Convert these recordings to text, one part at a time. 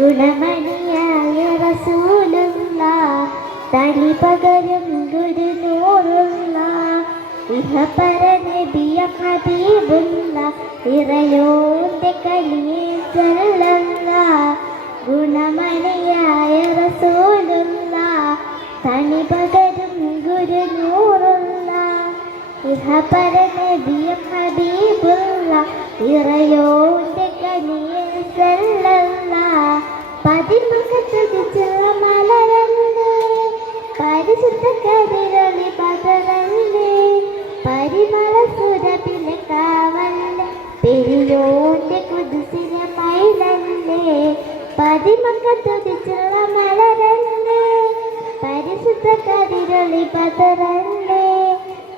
ഗുണമണിയായ റസൂലുള്ള തനി പകരും ഗുരുനൂറുള്ള ഇഹപര നബിയ ഹബീബുള്ള ഇറയോന്റെ കലിയെ ചൊല്ലുന്ന ഗുണമണിയായ റസൂലുള്ള തനി പകരും ഗുരുനൂറുള്ള ഇഹപര നബിയ ഹബീബുള്ള ഇറയോന്റെ കലിയെ ചൊല്ലുന്ന പതിമുഖത്തുള്ള മലരല്ലേ പരിശുദ്ധ കരിരളി പതറല്ലേ പരിമള സുരപിലെ കാവല്ലേ പെരിയോന്റെ കുതിസിലെ മയിലല്ലേ പതിമുഖത്തുള്ള മലരല്ലേ പരിശുദ്ധ കരിരളി പതറല്ലേ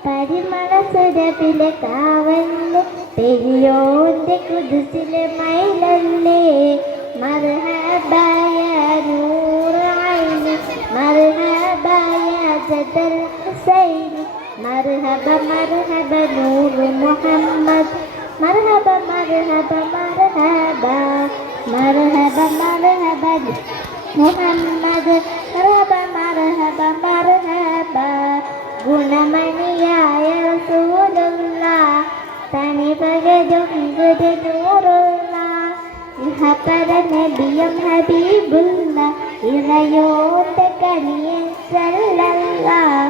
പരിമള സുരപിലെ കാവല്ലേ പെരിയോന്റെ കുതിസിലെ മയിലല്ലേ مرحبا يا نور عيني مرحبا يا جد الحسين مرحبا مرحبا نور محمد مرحبا مرحبا مرحبا مرحبا مرحبا محمد مرحبا مرحبا مرحبا ഗുണമണിയായ റസൂലുള്ള തനി പകരും ഗുരുനൂറുള്ള ഇഹപര നബിയും ഹബീബുള്ള ഇറയോന്റെ കനിയെ സല്ലല്ലാഹ്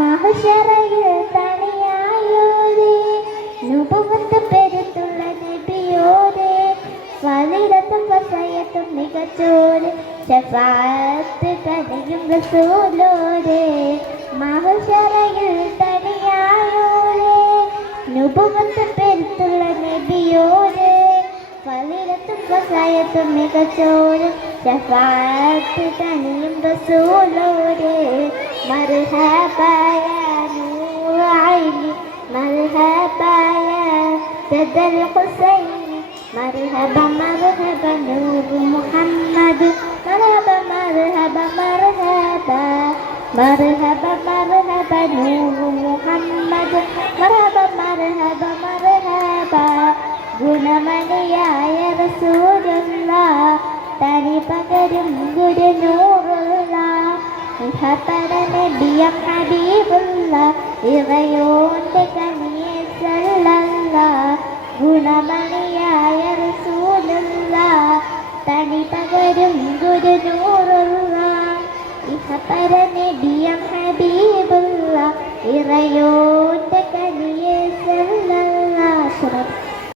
മഹ്ശറയിൽ തണിയായോരേ നുബുവത്ത് പെരുത്തുള്ള നബിയോരേ ഫളീലത്തും വസയത്തും മികച്ചോരേ ശഫാഅത്ത് കനിയും റസൂലോരേ മഹ്ശറയിൽ തണിയായോരേ നുബുവത്ത് പെരുത്തുള്ള നബിയോരേ ഫളീലത്തും വസയത്തും മികച്ചോരേ ശഫാഅത്ത് കനിയും റസൂലോരേ മർഹബാ യാ നൂർ ഐനി മർഹബാ യാ ജദൽ ഹുസൈനി മർഹബാ മർഹബാ നൂർ മുഹമ്മദ് മർഹബാ മർഹബാ മർഹബാ മർഹബാ മർഹബാ നൂർ മുഹമ്മദ് മർഹബാ മർഹബാ മർഹബാ ഗുണമണിയായ റസൂലുള്ള തനി പകരും ഗുരുനൂറുള്ള ഇഹപര നബിയ ഹബീബുള്ള ഇറയോന്റെ കനിയെ സല്ലല്ലാഹ് ഗുണമണിയായ റസൂലുള്ള തനി പകരും ഗുരുനൂറുള്ള ഇഹപര നബിയ ഹബീബുള്ള ഇറയോന്റെ കനിയെ സല്ലല്ലാഹ്